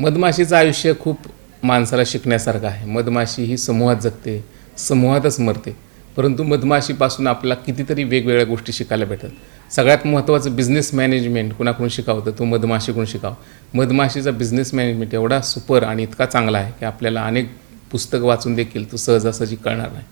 मधमाशीचं आयुष्य खूप माणसाला शिकण्यासारखं आहे. मधमाशी ही समूहात जगते समूहातच मरते. परंतु मधमाशीपासून आपल्याला कितीतरी वेगवेगळ्या गोष्टी शिकायला भेटतात. सगळ्यात महत्त्वाचं बिझनेस मॅनेजमेंट कुणाकडून शिकावं तर तो मधमाशीकडून शिकावं. मधमाशीचा बिझनेस मॅनेजमेंट एवढा सुपर आणि इतका चांगला आहे की आपल्याला अनेक पुस्तकं वाचून देखील तो सहजासहजी कळणार नाही.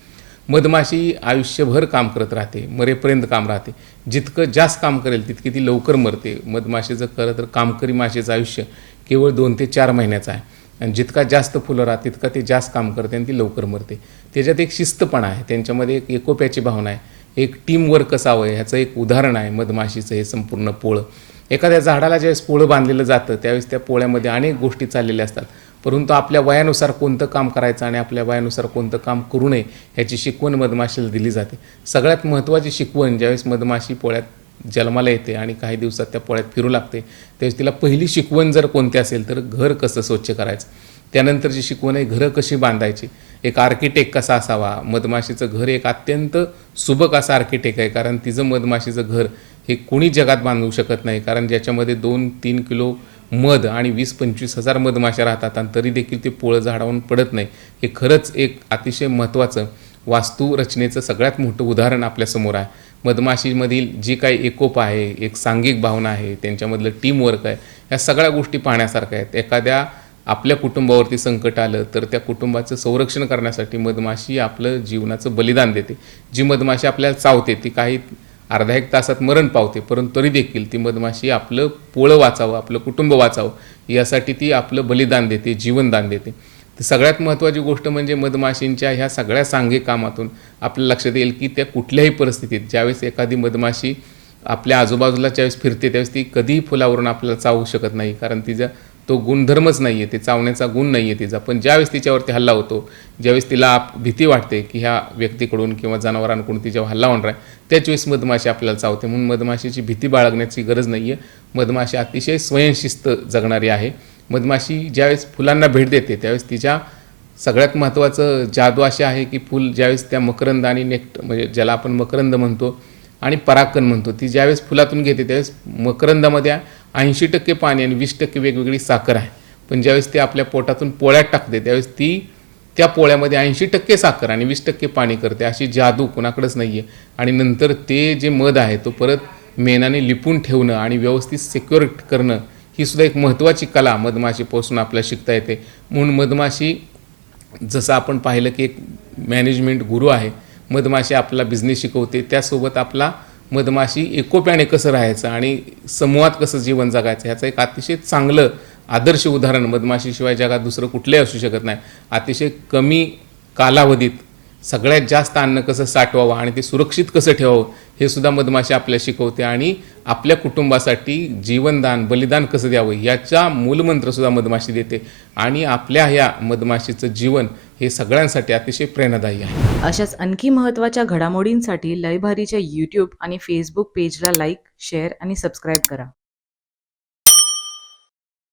मधमाशी आयुष्यभर काम करत राहते मरेपर्यंत काम राहते. जितकं जास्त काम करेल तितकी ती लवकर मरते. मधमाशीचं खरं तर कामकरी माशीचं आयुष्य केवळ दोन ते चार महिन्याचं आहे. आणि जितका जास्त फुलं राहत तितका ते जास्त काम करते आणि ती लवकर मरते. त्याच्यात एक शिस्तपणा आहे. त्यांच्यामध्ये एक एकोप्याची भावना आहे. एक टीम वर्क असावं ह्याचं एक उदाहरण आहे मधमाशीचं हे संपूर्ण पोळं. एखाद्या झाडाला ज्यावेळेस पोळं बांधलेलं जातं त्यावेळेस त्या पोळ्यामध्ये अनेक गोष्टी चाललेल्या असतात. परंतु आपल्या वयानुसार कोणतं काम करायचं आणि आपल्या वयानुसार कोणतं काम करू नये ह्याची शिकवण मधमाशीला दिली जाते. सगळ्यात महत्त्वाची शिकवण ज्यावेळेस मधमाशी पोळ्यात जन्माला येते आणि काही दिवसात त्या पोळ्यात फिरू लागते त्यावेळेस तिला पहिली शिकवण जर कोणती असेल तर घर कसं स्वच्छ करायचं. त्यानंतरची शिकवण आहे घरं कशी बांधायची. एक आर्किटेक्ट कसा असावा? मधमाशीचं घर एक अत्यंत सुबक असं आर्किटेक्ट आहे कारण तिचं मधमाशीचं घर हे कोणी जगात बांधू शकत नाही कारण ज्याच्यामध्ये दोन तीन किलो मध आणि वीस पंचवीस हजार मधमाशा राहतात आणि तरी देखील ते पोळं झाडावून पडत नाही. हे खरंच एक अतिशय महत्त्वाचं वास्तुरचनेचं सगळ्यात मोठं उदाहरण आपल्यासमोर आहे. मधमाशीमधील जी काही एकोप आहे एक सांघिक भावना आहे त्यांच्यामधलं टीमवर्क आहे या सगळ्या गोष्टी पाहण्यासारख्या आहेत. एखाद्या आपल्या कुटुंबावरती संकट आलं तर त्या कुटुंबाचं संरक्षण करण्यासाठी मधमाशी आपलं जीवनाचं बलिदान देते. जी मधमाशी आपल्याला चावते ती काही अर्धा एक तासात मरण पावते परंतु तरी देखील ती मधमाशी आपलं पोळं वाचावं आपलं कुटुंब वाचावं यासाठी ती आपलं बलिदान देते जीवनदान देते. तर सगळ्यात महत्त्वाची गोष्ट म्हणजे मधमाशींच्या ह्या सगळ्या सांगे कामातून आपल्या लक्षात येईल की त्या कुठल्याही परिस्थितीत ज्यावेळेस एखादी मधमाशी आपल्या आजूबाजूला ज्यावेळेस फिरते त्यावेळेस ती कधीही फुलावरून आपल्याला चावू शकत नाही कारण तिचा तो गुणधर्मच नाही आहे ते चावण्याचा गुण नाही आहे तिचा. पण ज्यावेळेस तिच्यावरती हल्ला होतो ज्यावेळेस तिला आप- भीती वाटते की ह्या व्यक्तीकडून किंवा जनावरांकडून तिच्यावर हल्ला होणार आहे त्याच वेळेस मधमाशी आपल्याला चावते. म्हणून मधमाशीची भीती बाळगण्याची गरज नाही आहे मधमाशी अतिशय स्वयंशिस्त जगणारी आहे. मधमाशी ज्यावेळेस फुलांना भेट देते त्यावेळेस तिच्या सगळ्यात महत्त्वाचं जादू असे आहे की फुल ज्यावेळेस त्या मकरंद आणि नेक्ट म्हणजे ज्याला आपण मकरंद म्हणतो आणि परागकण म्हणतो. ती ज्यावेळेस फुलातून घेते त्यावेळेस मकरंदामध्ये ऐंशी टक्के पाणी आणि वीस टक्के वेगवेगळी साखर आहे. पण ज्यावेळेस ती आपल्या पोटातून पोळ्यात टाकते त्यावेळेस ती त्या पोळ्यामध्ये ऐंशी टक्के साखर आणि वीस टक्के पाणी करते. अशी जादू कोणाकडेच नाही आहे आणि नंतर ते जे मध आहे तो परत मेनाने लिपून ठेवणं आणि व्यवस्थित सिक्युअर करणं ही सुद्धा एक महत्त्वाची कला मधमाशीपासून आपल्याला शिकता येते. म्हणून मधमाशी जसं आपण पाहिलं की एक मॅनेजमेंट गुरु आहे मधमाशी आपला बिझनेस शिकवते त्यासोबत आपला मधमाशी एकोप्याने कसं राहायचं आणि समूहात कसं जीवन जगायचं ह्याचं एक अतिशय चांगलं आदर्श उदाहरण मधमाशीशिवाय जगात दुसरं कुठलंही असू शकत नाही. अतिशय कमी कालावधीत सगळ्यात जास्त अन्न कसं साठवावं आणि ते सुरक्षित कसं ठेवावं हे सुद्धा मधमाशी आपल्या शिकवते आणि आपल्या कुटुंबासाठी जीवनदान बलिदान कसं द्यावं याचा मूलमंत्र सुद्धा मधमाशी देते. आणि आपल्या ह्या मधमाशीचं जीवन हे सगळ्यांसाठी अतिशय प्रेरणादायी आहे. अशाच आणखी महत्त्वाच्या घडामोडींसाठी लयभारीच्या यूट्यूब आणि फेसबुक पेजला लाईक शेअर आणि सबस्क्राईब करा.